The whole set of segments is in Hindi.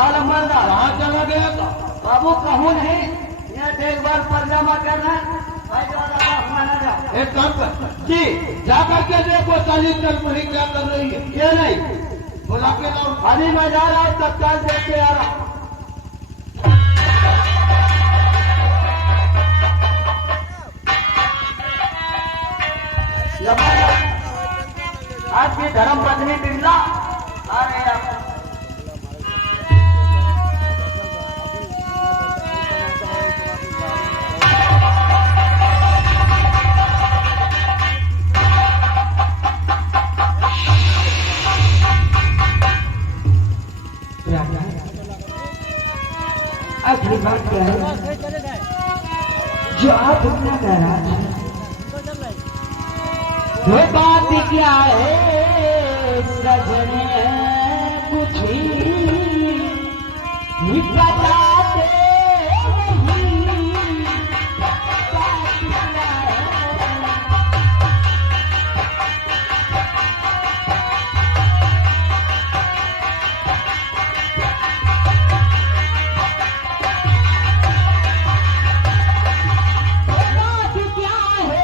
आलमबरदार कहाँ चला गया था? बाबू कहूँ नहीं, ये एक बार परजामा करना एक काम कर जी, जाकर के देखो साली चल पड़ी क्या कर रही है। ये नहीं, बुला के लाओ। अभी मैं जा रहा हूँ, तत्काल देख के आ रहा हूँ। आपकी धर्म पत्नी बिरला आ रही है। आखिरी बात क्या है जो आप इतना नाराज हैं? वो बात क्या है सजने कुछ ही बताते नहीं। बात क्या है?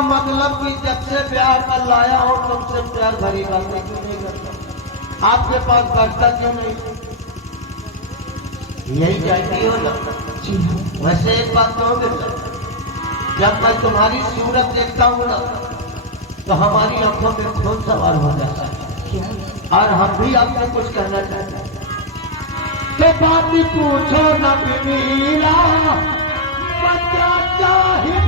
मतलब कि जब से प्यार कर लाया हो तुमसे प्यार भरी बातें क्यों नहीं करता? आपके पास बढ़ता क्यों नहीं? यही चाहती हो ना? वैसे एक बात कहोगे सर, जब मैं तुम्हारी सूरत देखता हूँ ना तो हमारी आंखों में खून सवार हो जाता है और हम भी आपसे कुछ कहना चाहते हैं। तो बात पूछो न बीरा बच्चा चाहिए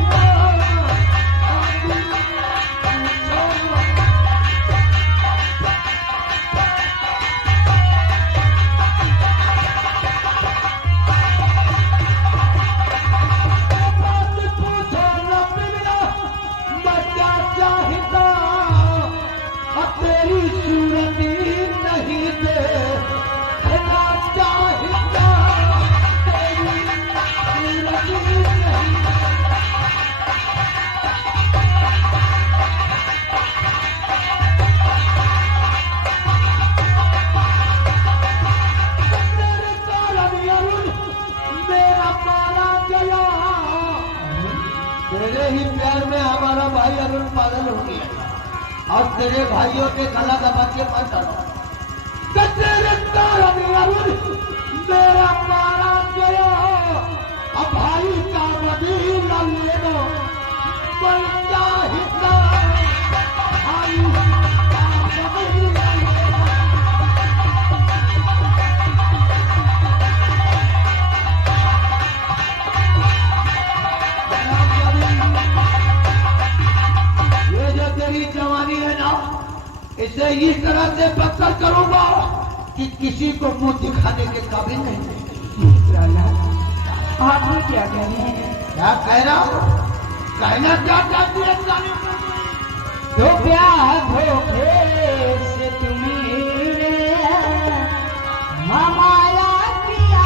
भाई अरुण पागल हो गया और तेरे भाइयों के गला दबा के मर डालो। तेरे कारण अरुण मेरा मारा गया, अब भाई का बदला ले लो बनता हिस्सा भाई का बदला जवानी है ना, इसे इस तरह से पत्थर करूंगा कि किसी को मुंह दिखाने के काबिल नहीं। आप क्या कह रहे हैं? क्या कह रहा हूं? कहना क्या चाहती है? तो प्यार धोखे से तुम्हें हमारा किया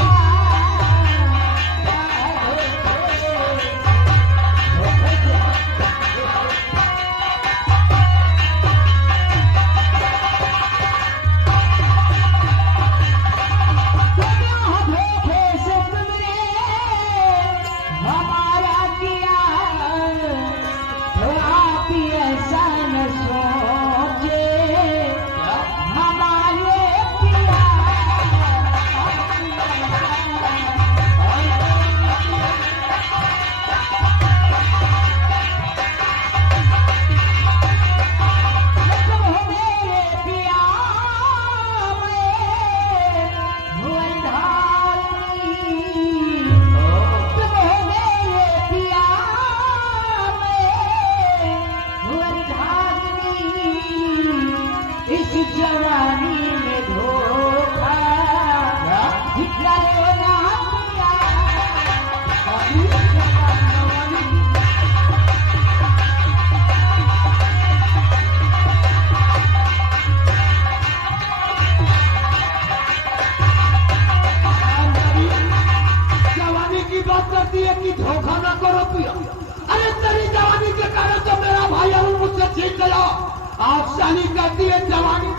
आप शादी करती है जवानी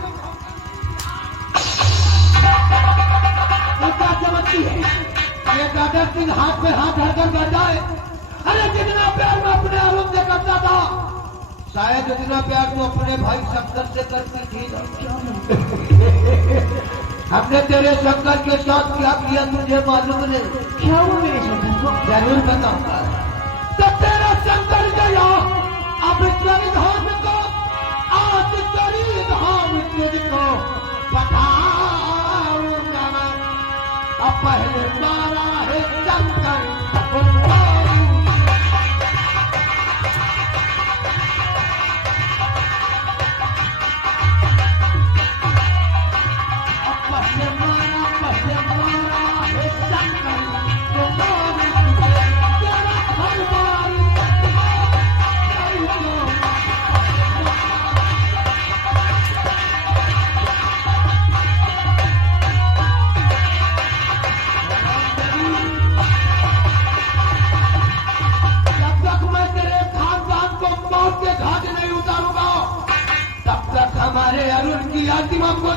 तो क्या समझती है? ये दादा सिंह हाथ पे हाथ धरकर बैठा है। अरे जितना प्यार मैं अपने अरुण से करता था शायद उतना प्यार तू अपने भाई शंकर से करती थी। हमने तेरे शंकर के साथ क्या किया तुझे मालूम नहीं? क्या हुआ मेरे शंकर को? जरूर बताऊंगा। तो तेरा शंकर गया अब चली धाम को, आज चली धाम तुझको बताऊंगा मैं। अब पहले मारा है शंकर हमारे अरुण की आत्मा को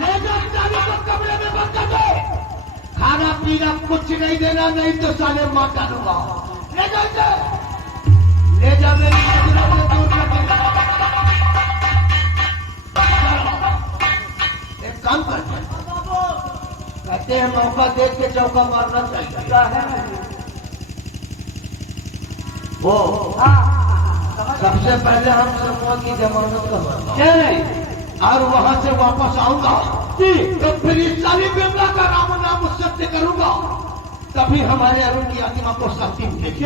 ले जाओ, चाबी को कमरे में बंद कर दो। खाना पीना कुछ नहीं देना, नहीं तो साले मार डालूंगा। ले जाओ इसे, ले जाओ मेरी नजरों से दूर कर दे। एक काम कर, कहते हैं मौका देख के चौका मारना चाहिए। वो सबसे पहले हम समूह की जमानत करवाएंगे और वहां से वापस आऊंगा तो फिर इस साली बिमला का राम नाम सत्य करूंगा, तभी हमारे अरुण की आत्मा को शक्ति मिलेगी।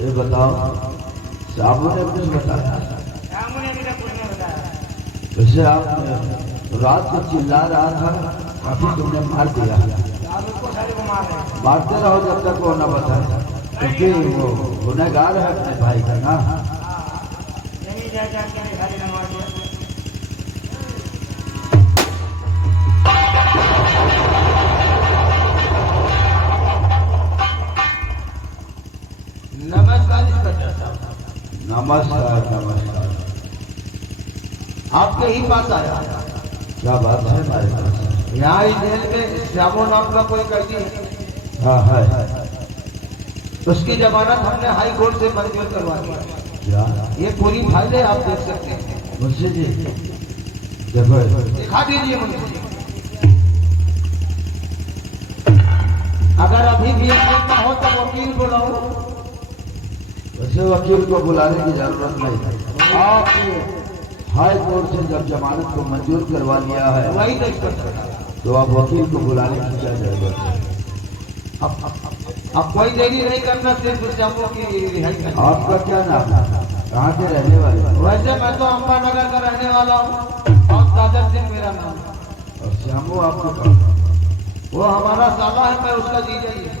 ये बताओ, साबू ने कुछ बताया? वैसे आप रात को चिल्ला रहा था, काफी तुमने मार दिया। मारते रहो जब तक वो न बताए, क्योंकि वो गुनहगार है अपने भाई का ना। नमस्कार नमस्कार, आपके ही पास आया। क्या बात है भाई? यहाँ ही जेल में श्यामो नाम का कोई कैदी है। हाँ है। उसकी जमानत हमने हाई कोर्ट से मंजूर करवा दी। क्या? ये पूरी फाइलें आप देख सकते हैं। मुझसे जी देखो, दिखा दीजिए मुझे। अगर अभी भी देखना हो तो वकील बुलाओ। वैसे वकील को बुलाने की जरूरत नहीं है। आप हाई कोर्ट से जब जमानत को मंजूर करवा लिया है वही नहीं कर सकता, तो आप वकील को बुलाने की क्या जरूरत है? अब कोई देरी नहीं करना, सिर्फ श्यामू की रिहाई करना। आपका क्या नाम है? कहाँ के रहने वाले? वैसे मैं तो अंबानगर का रहने वाला हूँ और दादर सिंह मेरा नाम है। और श्यामू आपको कौन? वो हमारा साला है, मैं उसका जीजा ही है।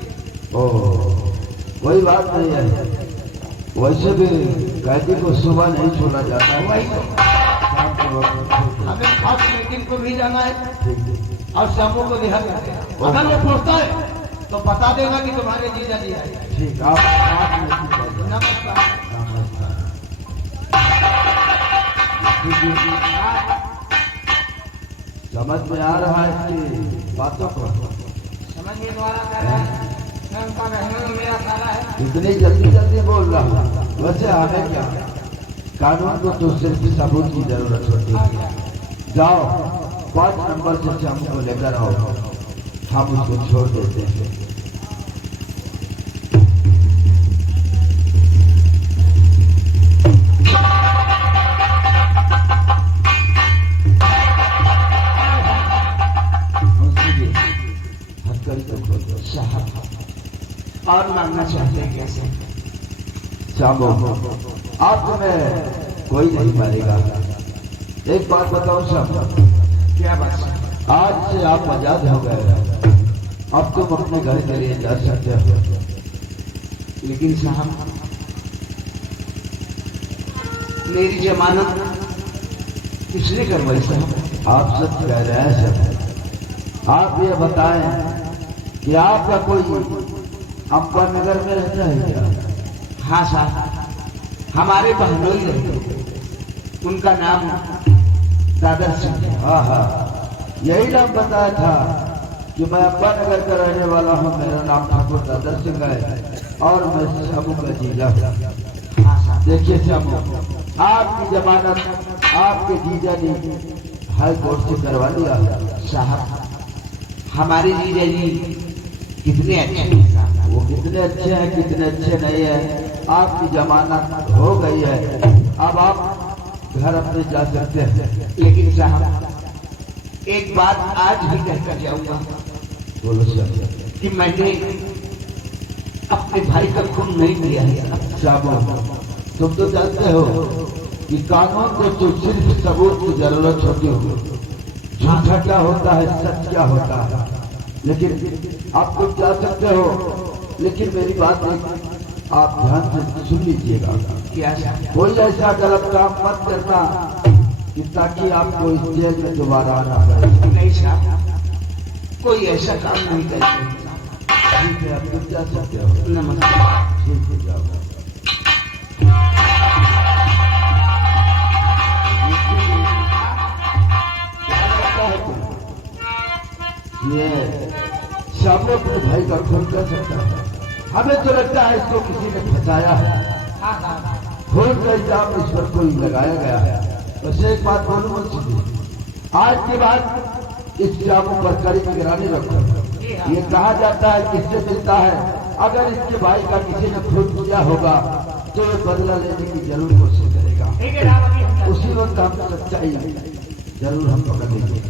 ओह, कोई बात नहीं है। वैसे भी कैदी को सुबह नहीं छोड़ा जाता है, वही तो हमें खास मीटिंग को भी जाना है और श्यामू को रिहा करते हैं। अगर वो पूछता है तो बता देगा कि तुम्हारे जीजा जी आए। ठीक, आप नमस्कार। नमस्कार। समझ में आ रहा है इसकी बातों को? समझिए द्वारा कर रहा है, मैं उनका रहने में मेरा सारा है। इतनी जल्दी जल्दी बोल रहा हूँ, वैसे हमें क्या, कानून को तो सिर्फ सबूत की जरूरत होती है। जाओ 5 नंबर से श्याम को लेकर आओ, हम उसको छोड़ देते हैं। और मांगना चाहते हैं कैसे? श्यामो, आप तुम्हें कोई नहीं मारेगा। एक बात बताओ श्यामो, क्या बात? आज से आप आजाद हो गए, अब तुम अपने घर के लिए जा सकते हो। लेकिन साहब, मेरी जमानत किसने करवाई साहब? आप सच कह रहे हैं सर। आप ये बताएं कि आपका कोई अम्बा नगर में रहता है क्या? हाँ साहब, हमारे बहनोई रहते, उनका नाम दादर सिंह है। हाँ हाँ, यही नाम बताया था कि मैं अम्बा नगर का रहने वाला हूँ। मेरा नाम ठाकुर दादर सिंह है और मैं श्यामू का जीजा हूँ। हाँ साहब, देखिए श्यामू, आपकी जमानत आपके जीजा ने हाई कोर्ट से करवा लिया। साहब, हमारे जीजा जी कितने अच्छे हैं साहब। वो कितने अच्छे हैं कितने अच्छे नहीं है, आपकी जमानत हो गई है, अब आप घर अपने जा सकते हैं। लेकिन साहब, एक बात आज भी कहकर जाऊंगा। बोलो सर। कि मैंने अपने भाई का खून नहीं किया है। श्यामो, तुम तो जानते हो कि कानून को तो सिर्फ सबूत की जरूरत होती है। झूठा क्या होता है, सच क्या होता है। लेकिन आप तुम जा सकते हो, लेकिन मेरी बात आप ध्यान से सुन लीजिएगा। क्या साहब? कोई ऐसा गलत काम मत करना कि ताकि आपको इस जेल में दोबारा आना पड़े। नहीं साहब, कोई ऐसा काम नहीं करेगा। ठीक है, आप तुम जा सकते हो। नमस्कार। ठीक है, जाओ। ये श्यामो अपने भाई का खून कर सकता है। हमें तो लगता है इसको किसी ने फंसाया है। हाँ साहब, खून का इल्जाम इस पर कोई लगाया गया है। वैसे एक बात बोलूं मुझसे, आज के बाद इस श्यामो पर कड़ी निगरानी रखो। ये कहा जाता है किससे मिलता है, अगर इसके भाई का किसी ने खून किया होगा तो ये बदला लेने की जरूर कोशिश करेगा। ठीक है साहब, अभी हम उसी वक्त हम सच्चाई जरूर हम पकड़ लेंगे।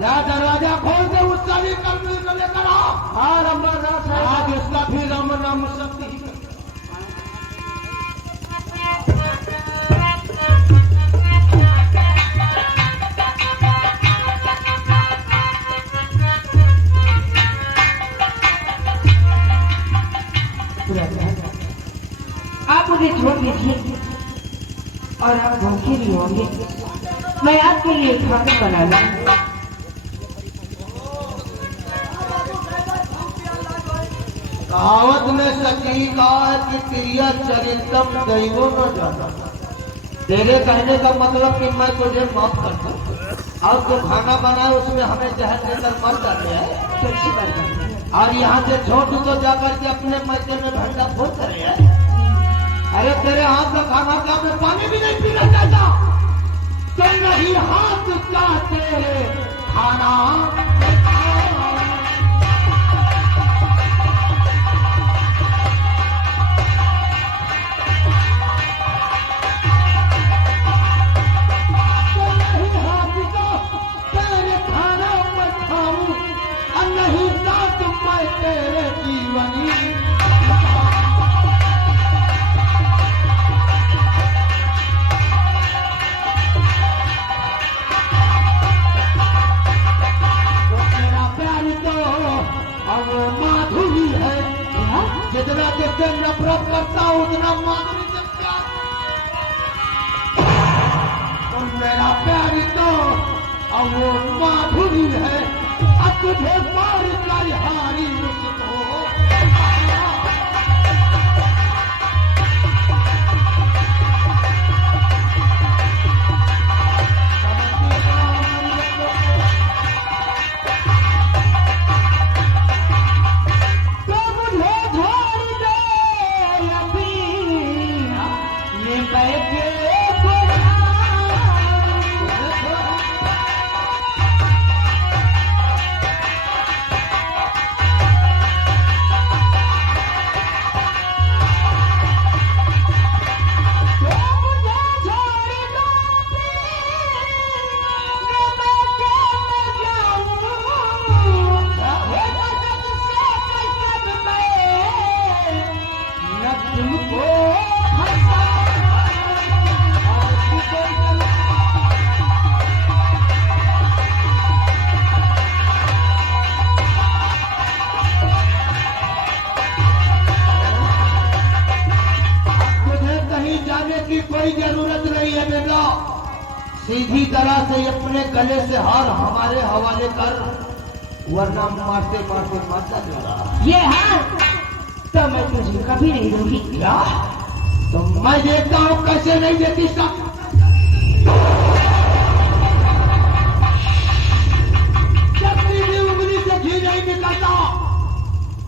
या दरवाजा खोल दे, उसका भी कर्मी को लेकर आओ। हाँ नंबरदार साहब, आज उसका भी राम नाम शक्ति ही आप मुझे छोड़ दीजिए और आप भूखे नहीं होंगे। मैं आपके लिए खाना बना लूँ। कहावत में सची कहा है कि क्रिया चरितम दैवो न जाना। तेरे कहने का मतलब कि मैं तुझे माफ कर दूं और जो खाना बनाए उसमें हमें जहर देकर मर जाते हैं। कैसी बात है? और यहाँ से छोटू तो जाकर के अपने मैके में भंडा फोड़ करे हैं। अरे तेरे हाथ का खाना का मैं पानी भी नहीं पीना चाहता। तो नहीं हाथ का तेरे खाना नफरत करता हूं उतना माधुरी से प्यार। और मेरा प्यार तो अब वो माधुरी है, अब तुझे मार कर हारी उसको। कोई जरूरत नहीं है बेटा, सीधी तरह से अपने गले से हार हमारे हवाले कर, वरना मारते मारते मारता जा। ये हार तो मैं तुझे कभी नहीं दूंगी। क्या? तो मैं देखता हूं कैसे नहीं देती सब। जब मेरी उंगली से घी नहीं निकलता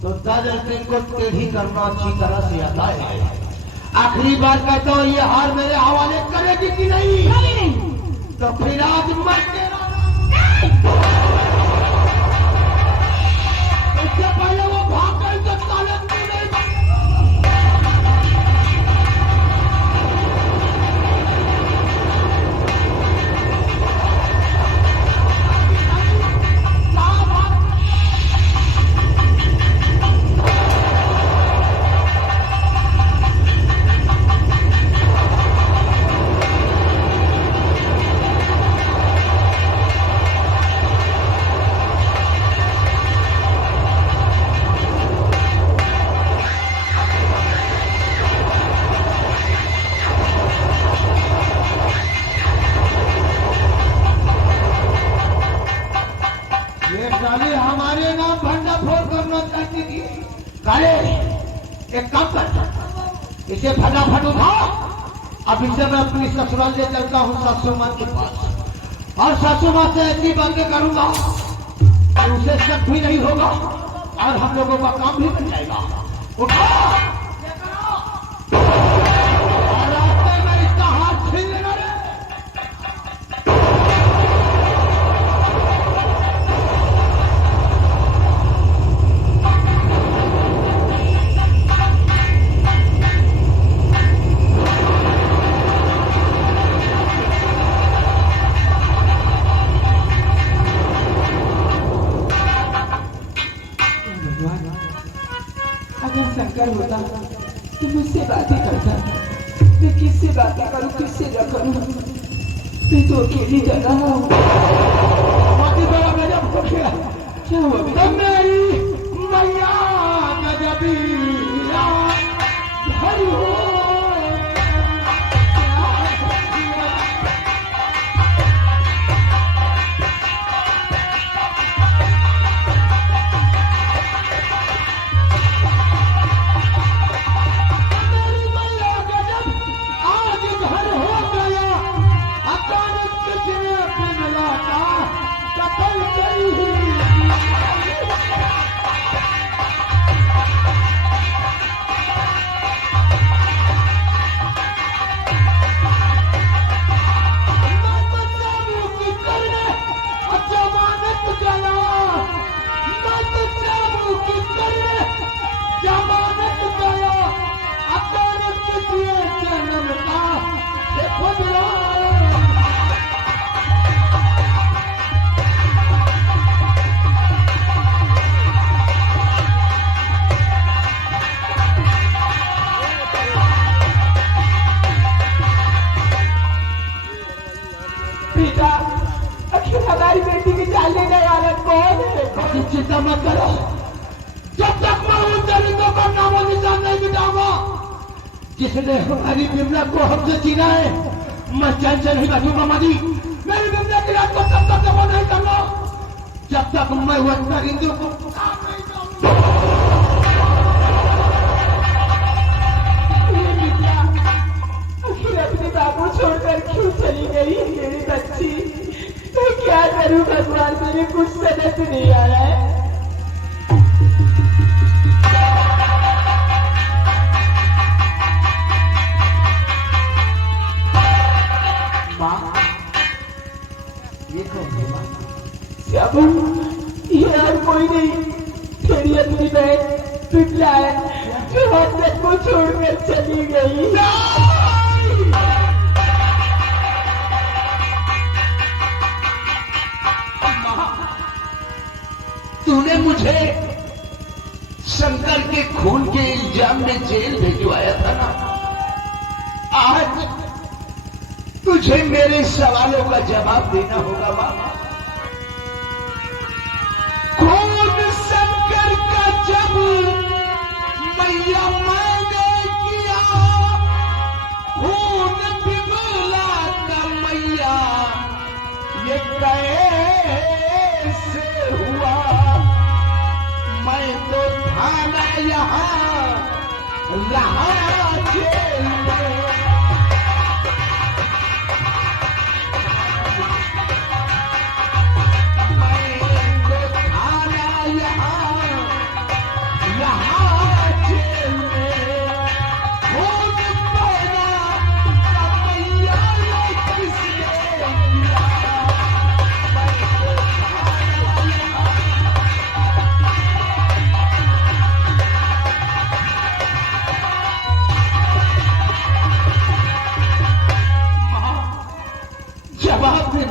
तो दादर सिंह को टेढ़ी करना अच्छी तरह से आता है। आखिरी बार कहता हूं ये हार मेरे हवाले करेगी कि नहीं? कभी नहीं। तो फिर आज मैं तेरा इससे पहले वो भाग गई तो ताले तू नहीं। हमारे नाम भंडाफोड़ करना चाहती थी। काले एक काम कर, इसे फटाफट उठाओ। अब इसे मैं अपनी ससुराल ले चलता हूँ सासू माँ के पास, और सासू माँ से ऐसी बातें करूंगा कि उसे शक भी नहीं होगा और हम लोगों का काम भी बन जाएगा। उठाओ और रास्ते में इसका हाथ छीन लेना रे। अगर शंकर होता तो मुझसे बातें करता, मैं किससे बातें करूं किससे न करूं, मैं तो अकेली जगह हूं। गजब हो गया। क्या हुआ बेटा? मेरी मैया गजबी हरि हो। बेटा, आखिर हमारी बेटी की जान लेने वाला कौन है? चिंता मत करो, जब तक मैं उन तरीकों को नामो निशान नहीं मिटाऊंगा। जिसने हमारी बिमला को हमसे छीना है, मैं चैन से नहीं बैठूंगा माली। मेरी बिमला की रात को तब तक जमा नहीं करना जब तक मैं वह परिंदों को पुकार नहीं करूंगा। आखिर अपने बाबू छोड़कर क्यों चली गई मेरी बच्ची? मैं क्या करूं भगवान, मेरे कुछ समझ नहीं आ रहा है। माँ, ये कौन है माँ? श्यामू, ये और कोई नहीं, तेरी अपनी बहन बिमला है जो हम सबको छोड़कर चली गई। तूने मुझे शंकर के खून के इल्जाम में जेल भिजवाया था ना, आज तुझे मेरे सवालों का जवाब देना होगा मामा। खून शंकर का जब मैया मैंने किया, खून बिमला का मैया ये कैसे हुआ? मैं तो थाना यहाँ रहा जेल में।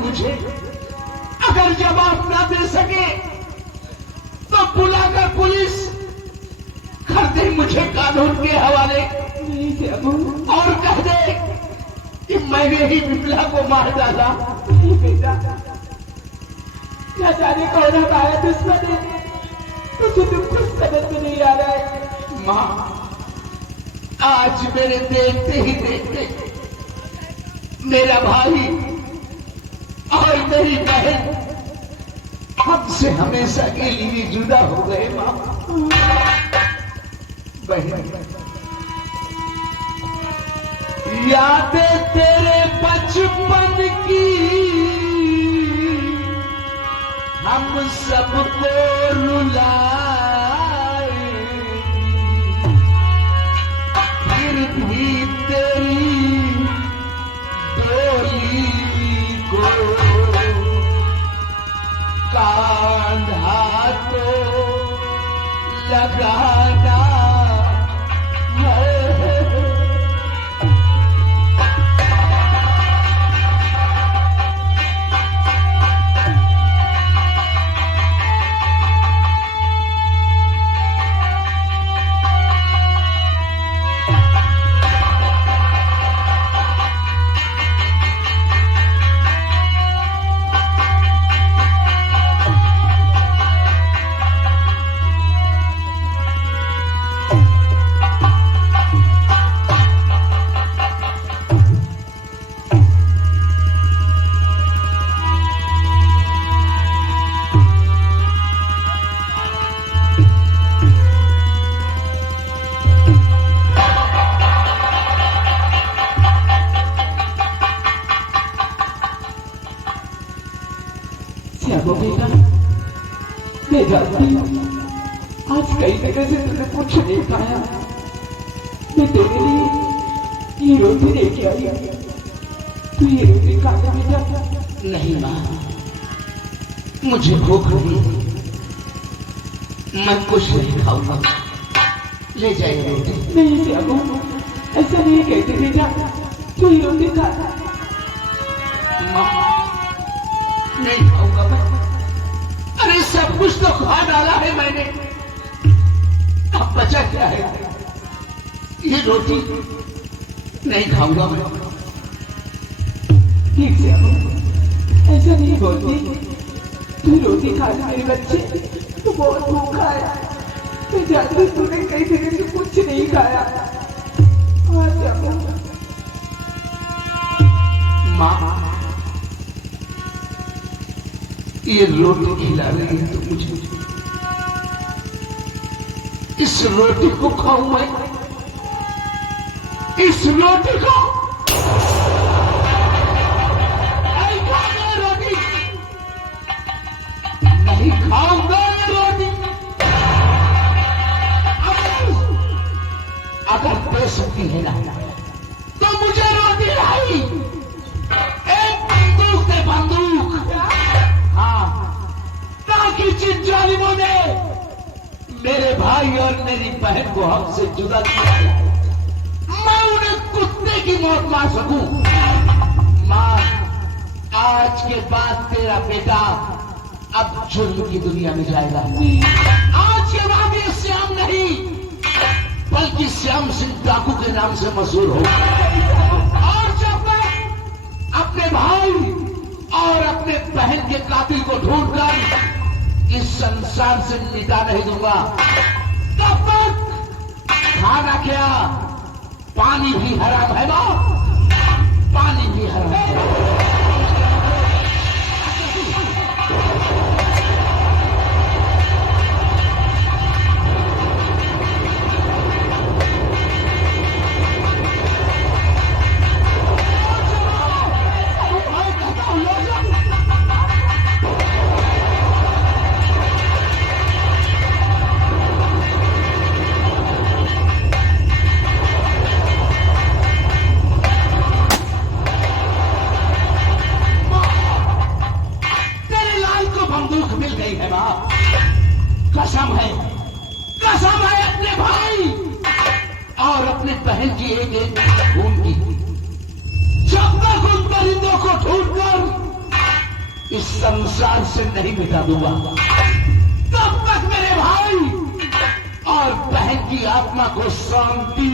मुझे अगर जवाब ना दे सके तो बुलाकर पुलिस कर दे मुझे कानून के हवाले, और कह दे कि मैंने ही बिमला को मार डाला। बेटा, क्या जाने कौन हमारा दुश्मन है, मुझे तुम कुछ समझ में नहीं आ रहा है। माँ, आज मेरे देखते ही देखते मेरा भाई और मेरी बहन हमसे हमेशा के लिए जुदा हो गए। माँ, बहन, यादें तेरे बचपन की हम सबको रुलाए, फिर भी तेरी डोली को कांधा तो लगाना है। श्यामो बेटा, मैं जानती हूँ आज कई जगह से तुमने कुछ नहीं खाया, मैं तेरे लिए ये रोटी लेके आई, तू ये रोटी खा ले बेटा। नहीं माँ, मुझे भूख नहीं, मैं कुछ नहीं खाऊंगा, ले जाइए रोटी। नहीं श्यामो, ऐसा नहीं कहते बेटा, तू ये रोटी खा। माँ, नहीं खाऊंगा मैं, अरे सब कुछ तो खा डाला है मैंने, अब बचा क्या है? ये रोटी नहीं खाऊंगा मैं। ठीक श्यामो, ऐसा नहीं बोलती, तू रोटी खा ले मेरे बच्चे, तू बहुत भूखा है। मैं जानती तूने कई दिन से कुछ नहीं खाया। आज अम्मा माँ ये रोटी खिला रही है तो मुझे इस रोटी को खाऊं मैं, इस रोटी को नहीं खाऊंगा रोटी, नहीं खाऊंगा रोटी। अगर दे सकती है ना तो मुझे रोटी लाई, एक बंदूक दे बंदूक, हाँ, ताकि जिन जालिमों ने मेरे भाई और मेरी बहन को हमसे जुदा किया है, मैं उन्हें कुत्ते की मौत मार सकूं। मां, आज के बाद तेरा बेटा अब जुल्म की दुनिया में जाएगा। आज के बाद ये श्याम नहीं बल्कि श्याम सिंह डाकू के नाम से मशहूर होगा। और जब मैं अपने भाई और अपने बहन के कातिल को ढूंढकर इस संसार से मिटा नहीं दूंगा, तब तक खाना क्या पानी भी हराम है मां, पानी भी हराम है। कसम है अपने भाई और अपने बहन की एक एक खून की। जब तक उन परिंदों को ढूंढकर इस संसार से नहीं मिटा दूंगा, तब तक मेरे भाई और बहन की आत्मा को शांति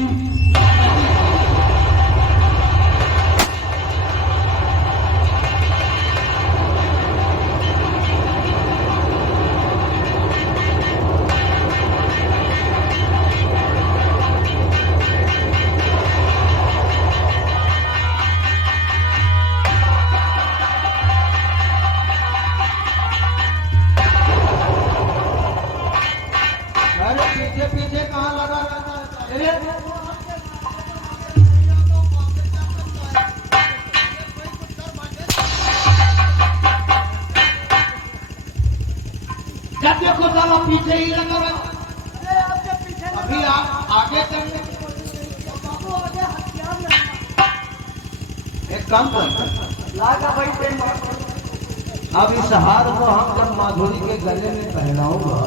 पीछे कहाँ लगा रहता है? जब देखो साला पीछे ही लगा रहता है। अभी आप आगे चलते एक काम कर लागा भाई, अब इस हार को हम जब माधुरी के गले में पहनाऊंगा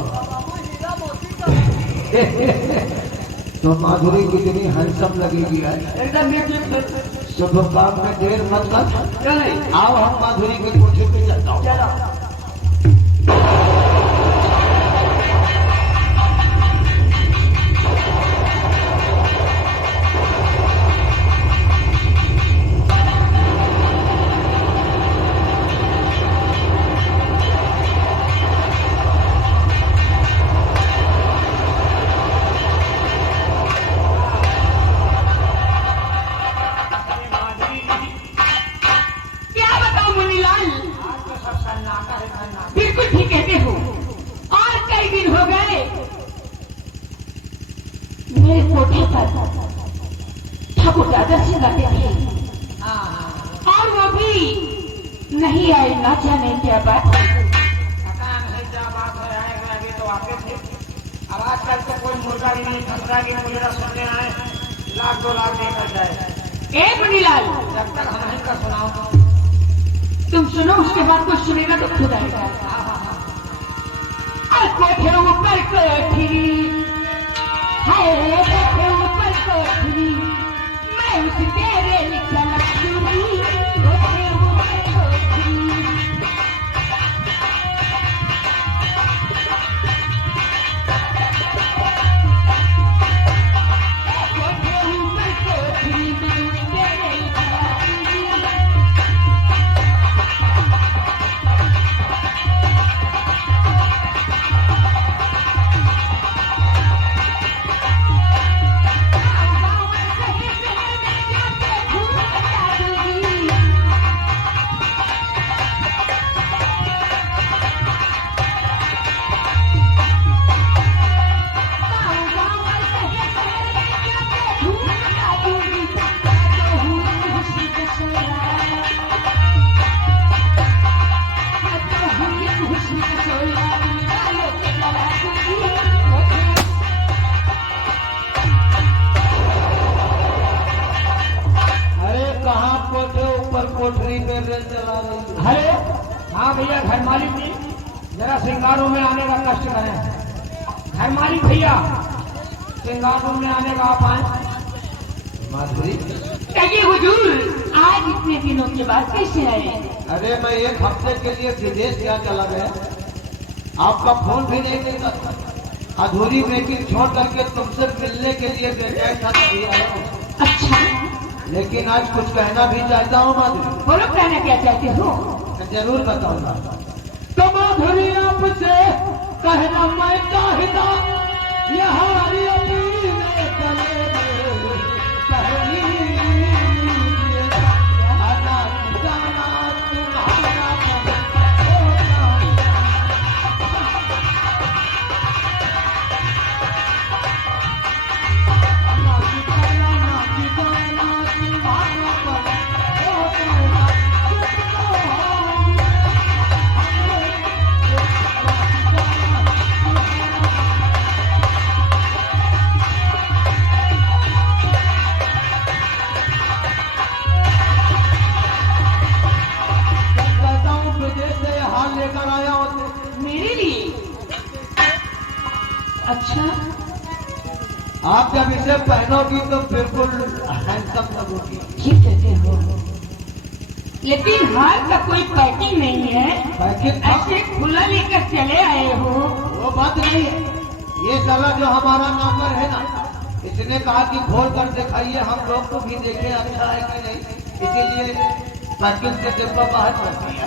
तो माधुरी कितनी हैंडसम लगेगी एकदम। शुभ काम में देर मत कर, आओ हम माधुरी के कोठे पे चलता हूँ। बिल्कुल ठीक कहते हो। और कई दिन हो गए मेरे कोठे पर ठाकुर दादा सिंह आते थे और वो भी नहीं आए, ना जाने क्या बात है। तो आते थे। अब आजकल तो कोई मुर्गा भी नहीं फंसता कि मुझे सुनने आए, लाख 2 लाख देकर जाए। ए मनीलाल, जब तक हम नहीं का सुनाओ तुम सुनो, उसके बाद कुछ सुनेगा तो खुद आएगा। कोठे ऊपर कोठरी है, कोठे ऊपर कोठरी, मैं उस तेरे लिखा लक्ष्मी, कोठे ऊपर कोठरी। कोठे ऊपर कोठरी, मैं उस तेरे लिखा लक्ष्मी। अरे कहाँ कोठे ऊपर कोठरी पे रेल चला रही है? अरे हाँ भैया घर मालिक जी, जरा श्रृंगार रूम में आने का कष्ट करें। घर मालिक भैया, श्रृंगार रूम में आने का आप आए। माधुरी, कहिए हुजूर, आज इतने दिनों के बाद कैसे आए? अरे मैं एक हफ्ते के लिए विदेश क्या चला गया, आपका फोन भी नहीं देता था। अधूरी मीटिंग छोड़ करके तुमसे मिलने के लिए बेचैन था, तभी आया हूं। अच्छा, लेकिन आज कुछ कहना भी चाहता हूँ माधुरी। बोलो कहना क्या चाहते हो? मैं जरूर बताऊंगा। तो माधुरी आपसे कहना मैं चाहता, यहारी अपनी में चले पहली आना जाना तुम्हारा विदेश से हाल लेकर आया हूँ। मेरे लिए? अच्छा, आप जब इसे पहनोगी तो बिल्कुल हैंडसम लगोगी। ठीक कहते हो, लेकिन हाल का कोई पैकिंग नहीं है। पैकेट ऐसे खुला लेकर चले आए हो। वो बात नहीं है। ये साला जो हमारा नौकर है ना, इसने कहा कि खोल कर दिखाइए, हम लोग को भी देखें अच्छा है कि नहीं, इसीलिए पैकेट के डिब्बा बाहर कर दिया।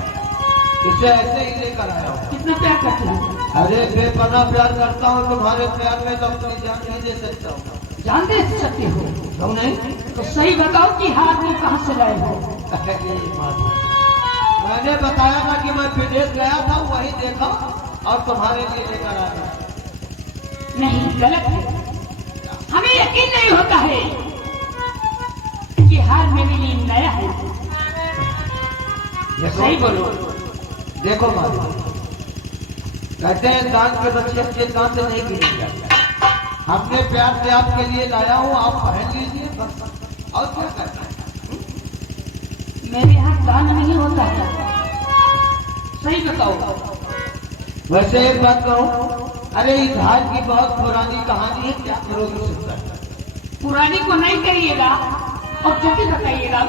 इसे ऐसे ही लेकर आया हूँ। कितना प्यार करते हो? अरे बेपनाह प्यार करता हूँ, तुम्हारे प्यार में तो अपनी जान नहीं दे सकता हूँ। जान दे सकते हो? क्यों नहीं? तो सही बताओ कि हाथ में कहाँ से लाए हो? मैंने बताया था कि मैं विदेश गया था, वही देखा और तुम्हारे लिए लेकर आया। नहीं, गलत है। हमें यकीन नहीं होता है कि हार मेरे लिए नया है। सही बोलो। देखो माधुरी, कहते हैं दान के बच्चे अच्छे दान से नहीं गिरे जाते। हमने प्यार से आपके लिए लाया हूँ, आप पहन लीजिए बस, और क्या करना है? मेरे यहाँ दान नहीं होता है। सही बताओ। वैसे एक बात कहूँ, अरे इस हाल की बहुत पुरानी कहानी है, क्या करोगे सुनकर? पुरानी को नहीं करिएगा और जल्दी बताइएगा।